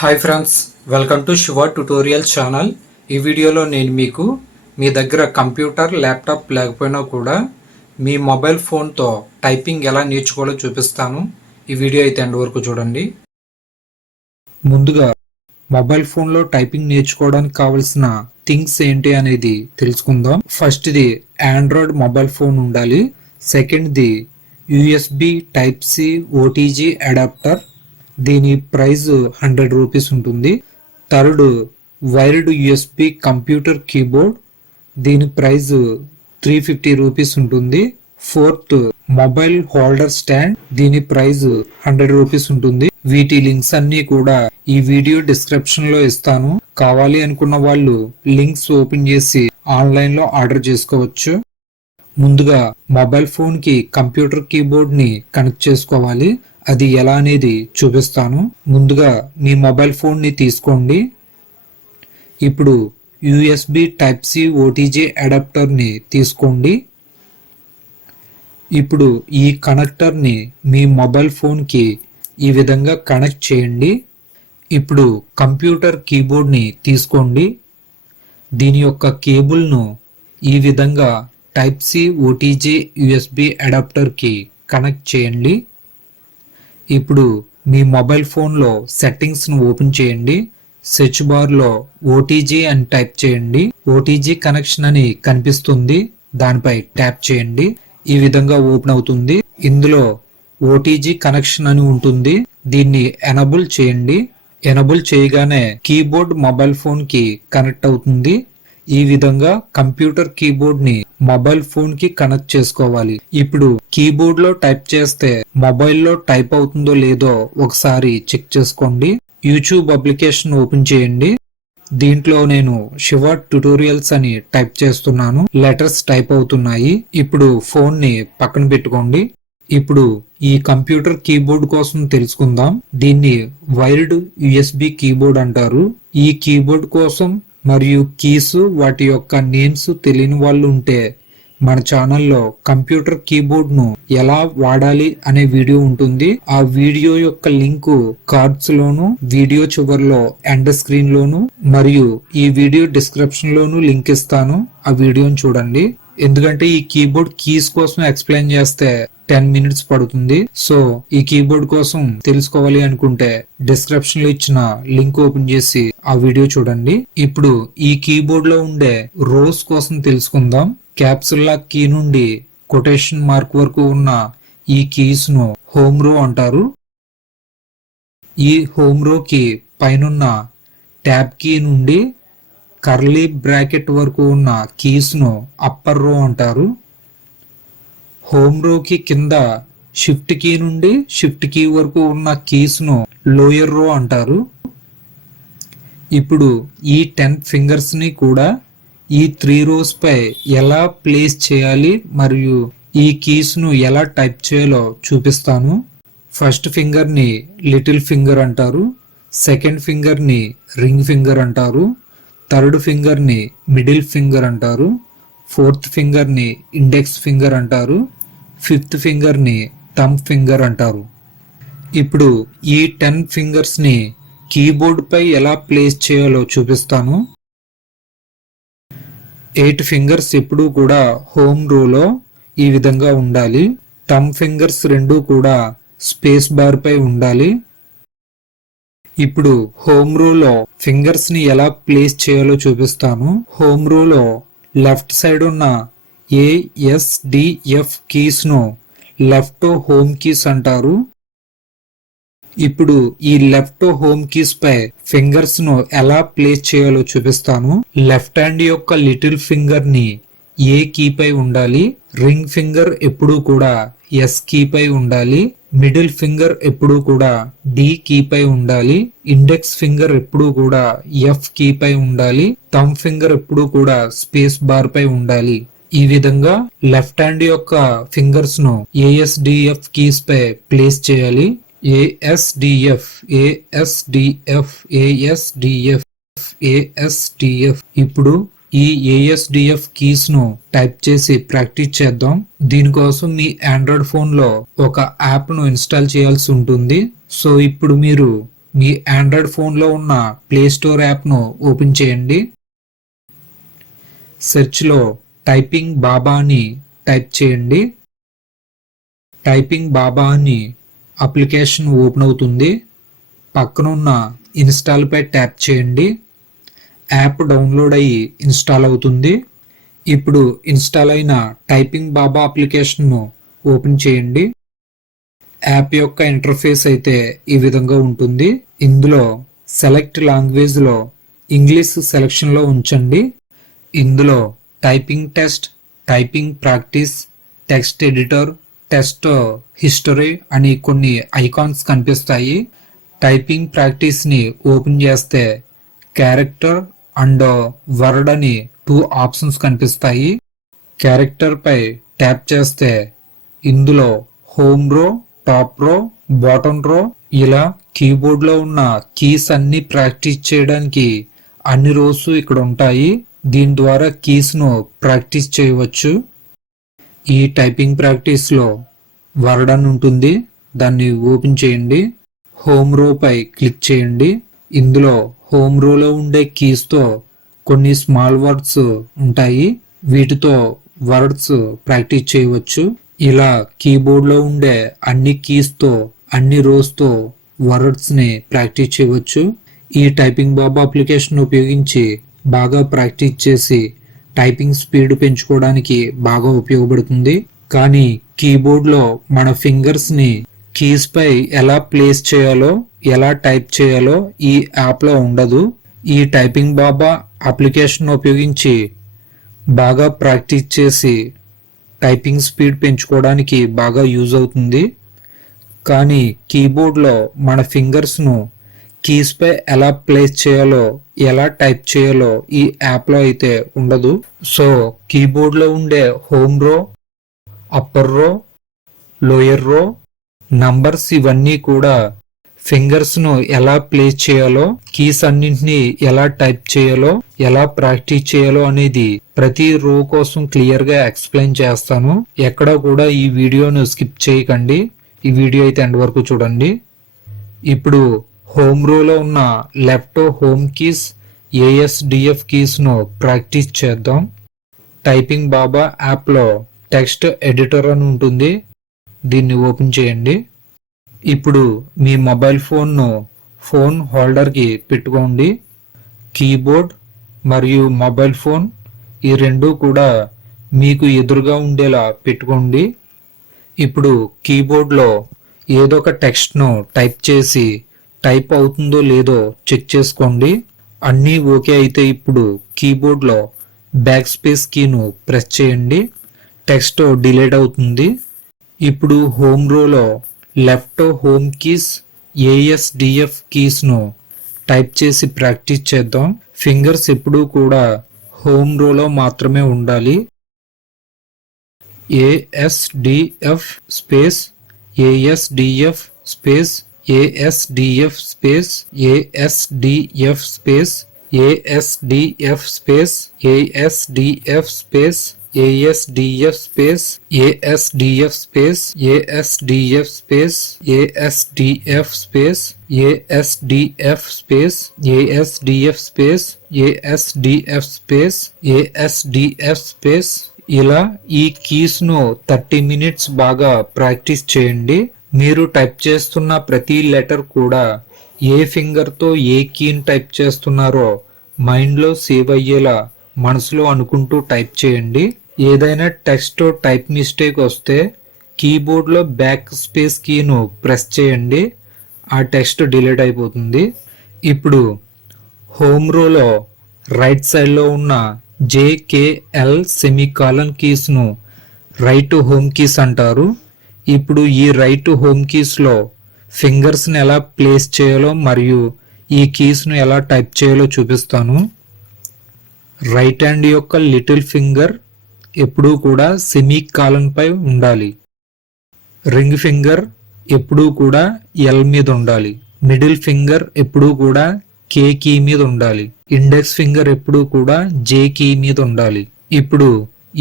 Hi friends, welcome to Shiva tutorial channel. ఈ వీడియోలో నేను మీకు మీ దగ్గర కంప్యూటర్, ల్యాప్టాప్ లేకపోయినా కూడా మీ మొబైల్ ఫోన్తో టైపింగ్ ఎలా నేర్చుకోవాలో చూపిస్తాను. ఈ వీడియో అయితే ఎండ్ వరకు చూడండి. ముందుగా మొబైల్ ఫోన్లో టైపింగ్ నేర్చుకోవడానికి కావాల్సిన థింగ్స్ ఏంటి అనేది తెలుసుకుందాం. ఫస్ట్ది ఆండ్రాయిడ్ మొబైల్ ఫోన్ ఉండాలి. సెకండ్ది USB type C OTG adapter, దీని ప్రైస్ 100 రూపీస్ ఉంటుంది. Third wired USB computer keyboard, దీని ప్రైస్ 350 రూపీస్ ఉంటుంది. ఫోర్త్ మొబైల్ హోల్డర్ స్టాండ్, దీని ప్రైస్ 100 రూపీస్ ఉంటుంది. వీటి లింక్స్ అన్ని కూడా ఈ వీడియో డిస్క్రిప్షన్ లో ఇస్తాను. కావాలి అనుకున్న వాళ్ళు లింక్స్ ఓపెన్ చేసి ఆన్లైన్ లో ఆర్డర్ చేసుకోవచ్చు. ముందుగా మొబైల్ ఫోన్ కి కంప్యూటర్ కీబోర్డ్ ని కనెక్ట్ చేసుకోవాలి. అది ఎలా అనేది చూపిస్తాను. ముందుగా మీ మొబైల్ ఫోన్ ని తీసుకోండి. ఇప్పుడు USB type C OTG adapter ని తీసుకోండి. ఇప్పుడు ఈ కనెక్టర్ ని మీ మొబైల్ ఫోన్ కి ఈ విధంగా కనెక్ట్ చేయండి. ఇప్పుడు కంప్యూటర్ కీబోర్డ్ ని తీసుకోండి. దీని యొక్క కేబుల్ ను ఈ విధంగా type C OTG USB adapter కి కనెక్ట్ చేయండి. ఇప్పుడు మీ మొబైల్ ఫోన్లో సెట్టింగ్స్ను ఓపెన్ చేయండి. సెర్చ్ బార్లో ఓటీజీ అని టైప్ చేయండి. ఓటీజీ కనెక్షన్ అని కనిపిస్తుంది, దానిపై ట్యాప్ చేయండి. ఈ విధంగా ఓపెన్ అవుతుంది. ఇందులో ఓటీజీ కనెక్షన్ అని ఉంటుంది, దీన్ని ఎనబుల్ చేయండి. ఎనబుల్ చేయగానే కీబోర్డ్ మొబైల్ ఫోన్ కి కనెక్ట్ అవుతుంది. ఈ విధంగా కంప్యూటర్ కీబోర్డ్ ని మొబైల్ ఫోన్ కి కనెక్ట్ చేసుకోవాలి. ఇప్పుడు కీబోర్డ్ లో టైప్ చేస్తే మొబైల్లో టైప్ అవుతుందో లేదో ఒకసారి చెక్ చేసుకోండి. యూట్యూబ్ అప్లికేషన్ ఓపెన్ చేయండి. దీంట్లో నేను శివ ట్యుటోరియల్స్ అని టైప్ చేస్తున్నాను, లెటర్స్ టైప్ అవుతున్నాయి. ఇప్పుడు ఫోన్ ని పక్కన పెట్టుకోండి. ఇప్పుడు ఈ కంప్యూటర్ కీబోర్డ్ కోసం తెలుసుకుందాం. దీన్ని వైర్డ్ యూఎస్బి కీబోర్డ్ అంటారు. ఈ కీబోర్డ్ కోసం మరియు కీస్ వాటి యొక్క నేమ్స్ తెలియని వాళ్ళు ఉంటే మన ఛానల్లో కంప్యూటర్ కీబోర్డ్ ను ఎలా వాడాలి అనే వీడియో ఉంటుంది. ఆ వీడియో యొక్క లింక్ కార్డ్స్ లోను, వీడియో చివరిలో ఎండ్ స్క్రీన్ లోను మరియు ఈ వీడియో డిస్క్రిప్షన్ లోను లింక్ ఇస్తాను. ఆ వీడియోని చూడండి. ఎందుకంటే ఈ కీబోర్డ్ కీస్ కోసం ఎక్స్ప్లెయిన్ చేస్తే 10 మినిట్స్ పడుతుంది. సో ఈ కీబోర్డ్ కోసం తెలుసుకోవాలి అనుకుంటే డిస్క్రిప్షన్ లో ఇచ్చిన లింక్ ఓపెన్ చేసి ఆ వీడియో చూడండి. ఇప్పుడు ఈ కీబోర్డ్ లో ఉండే రోస్ కోసం తెలుసుకుందాం. క్యాప్సుల్ లాక్ కీ నుండి కొటేషన్ మార్క్ వరకు ఉన్న ఈ కీస్ ను హోమ్ రో అంటారు. ఈ హోమ్ రో కి పైనున్న ట్యాబ్ కీ నుండి కర్లీ బ్రాకెట్ వరకు ఉన్న కీస్ ను అప్పర్ రో అంటారు. హోమ్ రో కి కింద షిఫ్ట్ కీ నుండి షిఫ్ట్ కీ వరకు ఉన్న కీస్ ను లోయర్ రో అంటారు. ఇప్పుడు ఈ 10 ఫింగర్స్ ని కూడా ఈ 3 రోస్ పై ఎలా ప్లేస్ చేయాలి మరియు ఈ కీస్ ను ఎలా టైప్ చేయాలో చూపిస్తాను. ఫస్ట్ ఫింగర్ ని లిటిల్ ఫింగర్ అంటారు. సెకండ్ ఫింగర్ ని రింగ్ ఫింగర్ అంటారు. థర్డ్ ఫింగర్ ని మిడిల్ ఫింగర్ అంటారు. ఫోర్త్ ఫింగర్ ని ఇండెక్స్ ఫింగర్ అంటారు. ఫిఫ్త్ ఫింగర్ ని థంబ్ ఫింగర్ అంటారు. ఇప్పుడు ఈ 10 ఫింగర్స్ ని కీబోర్డ్ పై ఎలా ప్లేస్ చేయాలో చూపిస్తాను. 8 ఫింగర్స్ ఎప్పుడూ కూడా హోమ్ రోలో ఈ విధంగా ఉండాలి. థంబ్ ఫింగర్స్ రెండు కూడా స్పేస్ బార్ పై ఉండాలి. ఇప్పుడు హోమ్ రోలో ఫింగర్స్ ని ఎలా ప్లేస్ చేయాలో చూపిస్తాను. హోమ్ రోలో లెఫ్ట్ సైడ్ ఉన్న ASDF కీస్ ను లెఫ్ట్ హోమ్ కీస్ అంటారు. ఇప్పుడు ఈ లెఫ్ట్ హోమ్ కీస్ పై ఫింగర్స్ ను ఎలా ప్లేస్ చేయాలో చూపిస్తాను. లెఫ్ట్ హ్యాండ్ యొక్క లిటిల్ ఫింగర్ ని ఏ కీ పై ఉండాలి. రింగ్ ఫింగర్ ఎప్పుడూ కూడా ఎస్ కీ పై ఉండాలి. మిడిల్ ఫింగర్ ఎప్పుడూ కూడా డి కీ పై ఉండాలి. ఇండెక్స్ ఫింగర్ ఎప్పుడూ కూడా ఎఫ్ కీ పై ఉండాలి. థంబ్ ఫింగర్ ఎప్పుడూ కూడా స్పేస్ బార్ పై ఉండాలి. ఈ విధంగా లెఫ్ట్ హ్యాండ్ యొక్క ఫింగర్స్ ను ASDF కీస్ పై ప్లేస్ చేయాలి. ASDF ASDF ASDF ASDF. ఇప్పుడు ఈ ASDF కీస్ ను టైప్ చేసి ప్రాక్టీస్ చేద్దాం. దీనికోసం మీ ఆండ్రాయిడ్ ఫోన్ లో ఒక యాప్ ను ఇన్స్టాల్ చేయాల్సి ఉంటుంది. సో ఇప్పుడు మీరు మీ ఆండ్రాయిడ్ ఫోన్లో ఉన్న ప్లే స్టోర్ యాప్ను ఓపెన్ చేయండి. సెర్చ్లో టైపింగ్ బాబా అని టైప్ చేయండి. టైపింగ్ బాబా అని అప్లికేషన్ ఓపెన్ అవుతుంది. పక్కనున్న ఇన్స్టాల్పై ట్యాప్ చేయండి. యాప్ డౌన్లోడ్ అయ్యి ఇన్స్టాల్ అవుతుంది. ఇప్పుడు ఇన్స్టాల్ అయిన టైపింగ్ బాబా అప్లికేషన్ను ఓపెన్ చేయండి. యాప్ యొక్క ఇంటర్ఫేస్ అయితే ఈ విధంగా ఉంటుంది. ఇందులో సెలెక్ట్ లాంగ్వేజ్లో ఇంగ్లీష్ సెలెక్షన్లో ఉంచండి. ఇందులో typing test, typing practice, text editor, test history అని కొన్ని ఐకాన్స్ కనిపిస్తాయి. టైపింగ్ ప్రాక్టీస్ని ఓపెన్ చేస్తే క్యారెక్టర్ అండ్ వర్డ్ అని 2 ఆప్షన్స్ కనిపిస్తాయి. క్యారెక్టర్ పై ట్యాప్ చేస్తే ఇందులో హోమ్ రో, టాప్ రో, బాటమ్ రో ఇలా కీబోర్డ్లో ఉన్న కీస్ అన్ని ప్రాక్టీస్ చేయడానికి అన్ని రోస్ ఇక్కడ ఉంటాయి. దీని ద్వారా కీస్ను ప్రాక్టీస్ చేయవచ్చు. ఈ టైపింగ్ ప్రాక్టీస్లో వర్డ్ అని ఉంటుంది, దాన్ని ఓపెన్ చేయండి. హోమ్ రో పై క్లిక్ చేయండి. ఇందులో హోమ్ రోలో ఉండే కీస్తో కొన్ని స్మాల్ వర్డ్స్ ఉంటాయి, వీటితో వర్డ్స్ ప్రాక్టీస్ చేయవచ్చు. ఇలా కీబోర్డ్లో ఉండే అన్ని కీస్తో అన్ని రోస్తో వర్డ్స్ని ప్రాక్టీస్ చేయవచ్చు. ఈ టైపింగ్ బాబా అప్లికేషన్ ఉపయోగించి బాగా ప్రాక్టీస్ చేసి టైపింగ్ స్పీడ్ పెంచుకోవడానికి బాగా ఉపయోగపడుతుంది. కానీ కీబోర్డ్లో మన ఫింగర్స్ని కీస్ పై ఎలా ప్లేస్ చేయాలో, ఎలా టైప్ చేయాలో ఈ యాప్లో ఉండదు. ఈ టైపింగ్ బాబా అప్లికేషన్ ఉపయోగించి బాగా ప్రాక్టీస్ చేసి టైపింగ్ స్పీడ్ పెంచుకోవడానికి బాగా యూజ్ అవుతుంది. కానీ కీబోర్డ్లో మన ఫింగర్స్ను కీస్ పై ఎలా ప్లేస్ చేయాలో, ఎలా టైప్ చేయాలో ఈ యాప్లో అయితే ఉండదు. సో కీబోర్డ్లో ఉండే హోమ్ రో, అప్పర్ రో, లోయర్ రో, నంబర్స్ ఇవన్నీ కూడా ఫింగర్స్ను ఎలా ప్లేస్ చేయాలో, కీస్ అన్నింటినీ ఎలా టైప్ చేయాలో, ఎలా ప్రాక్టీస్ చేయాలో అనేది ప్రతి రో కోసం క్లియర్గా ఎక్స్ప్లెయిన్ చేస్తాను. ఎక్కడ కూడా ఈ వీడియోను స్కిప్ చేయకండి. ఈ వీడియో అయితే ఎండ్ వరకు చూడండి. ఇప్పుడు హోమ్ రోలో ఉన్న లెఫ్ట్ హోమ్ కీస్, ASDF కీస్ను ప్రాక్టీస్ చేద్దాం. టైపింగ్ బాబా యాప్లో టెక్స్ట్ ఎడిటర్ అని ఉంటుంది, దీన్ని ఓపెన్ చేయండి. ఇప్పుడు మీ మొబైల్ ఫోన్ను ఫోన్ హోల్డర్కి పెట్టుకోండి. కీబోర్డ్ మరియు మొబైల్ ఫోన్ ఈ రెండూ కూడా మీకు ఎదురుగా ఉండేలా పెట్టుకోండి. ఇప్పుడు కీబోర్డ్లో ఏదో ఒక టెక్స్ట్ను టైప్ చేసి టైప్ అవుతుందో లేదో చెక్ చేసుకోండి. అన్నీ ఓకే అయితే ఇప్పుడు కీబోర్డ్లో బ్యాక్ స్పేస్ కీను ప్రెస్ చేయండి. టెక్స్ట్ డిలీట్ అవుతుంది. ఇప్పుడు హోమ్ రోలో లెఫ్ట్ హోమ్ కీస్, ASDF కీస్ను టైప్ చేసి ప్రాక్టీస్ చేద్దాం. ఫింగర్స్ ఎప్పుడూ కూడా హోమ్ రోలో మాత్రమే ఉండాలి. ASDF space ASDF space ASDF space ASDF space ASDF space ASDF space ASDF space ASDF space ASDF space ASDF space ASDF space ASDF space ASDF space ASDF space ఇలా ఈ కీస్ను 30 minutes బాగా practice చేయండి. మీరు type చేస్తున్న ప్రతి letter కూడా ఏ ఫింగర్తో ఏ కీని type చేస్తున్నారో మైండ్లో సేవ్ అయ్యేలా మనసులో అనుకుంటూ టైప్ చేయండి. ఏదైనా టెక్స్ట్ టైప్ మిస్టేక్ వస్తే కీబోర్డ్లో బ్యాక్ స్పేస్ కీను ప్రెస్ చేయండి, ఆ టెక్స్ట్ డిలీట్ అయిపోతుంది. ఇప్పుడు హోమ్ రోలో రైట్ సైడ్లో ఉన్న JKL సెమీకాలన్ కీస్ను రైట్ హోమ్ కీస్ అంటారు. ఇప్పుడు ఈ రైట్ హోమ్ కీస్లో ఫింగర్స్ని ఎలా ప్లేస్ చేయాలో మరియు ఈ కీస్ను ఎలా టైప్ చేయాలో చూపిస్తాను. రైట్ హ్యాండ్ యొక్క లిటిల్ ఫింగర్ ఎప్పుడూ కూడా సెమీకాలన్ పై ఉండాలి. రింగ్ ఫింగర్ ఎప్పుడూ కూడా L మీద ఉండాలి. మిడిల్ ఫింగర్ ఎప్పుడూ కూడా K కీ మీద ఉండాలి. ఇండెక్స్ ఫింగర్ ఎప్పుడూ కూడా J కీ మీద ఉండాలి. ఇప్పుడు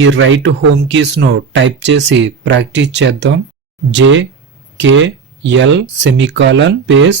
ఈ రైట్ హోమ్ కీస్ను టైప్ చేసి ప్రాక్టీస్ చేద్దాం. JKL సెమీకాలన్ స్పేస్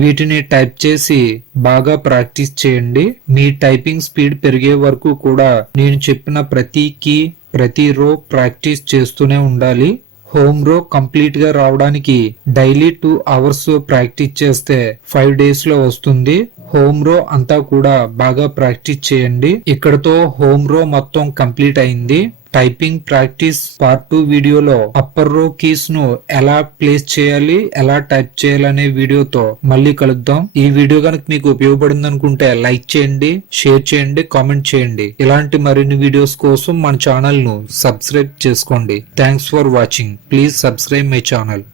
వీటిని టైప్ చేసి బాగా ప్రాక్టీస్ చేయండి. మీ టైపింగ్ స్పీడ్ పెరిగే వరకు కూడా నేను చెప్పిన ప్రతి కీ, ప్రతి రో ప్రాక్టీస్ చేస్తూనే ఉండాలి. హోమ్ రో కంప్లీట్ గా రావడానికి డైలీ 2 అవర్స్ ప్రాక్టీస్ చేస్తే 5 డేస్ లో వస్తుంది. హోమ్ రో అంతా కూడా బాగా ప్రాక్టీస్ చేయండి. ఇక్కడతో హోమ్ రో మొత్తం కంప్లీట్ అయింది. టైపింగ్ ప్రాక్టీస్ పార్ట్ 2 వీడియోలో అప్పర్ రో కీస్ ను ఎలా ప్లేస్ చేయాలి, ఎలా టైప్ చేయాలి అనే వీడియోతో మళ్ళీ కలుద్దాం. ఈ వీడియో కనుక మీకు ఉపయోగపడింది అనుకుంటే లైక్ చేయండి, షేర్ చేయండి, కామెంట్ చేయండి. ఇలాంటి మరిన్ని వీడియోస్ కోసం మన ఛానల్ ను సబ్స్క్రైబ్ చేసుకోండి. Thanks for watching. Please subscribe my channel.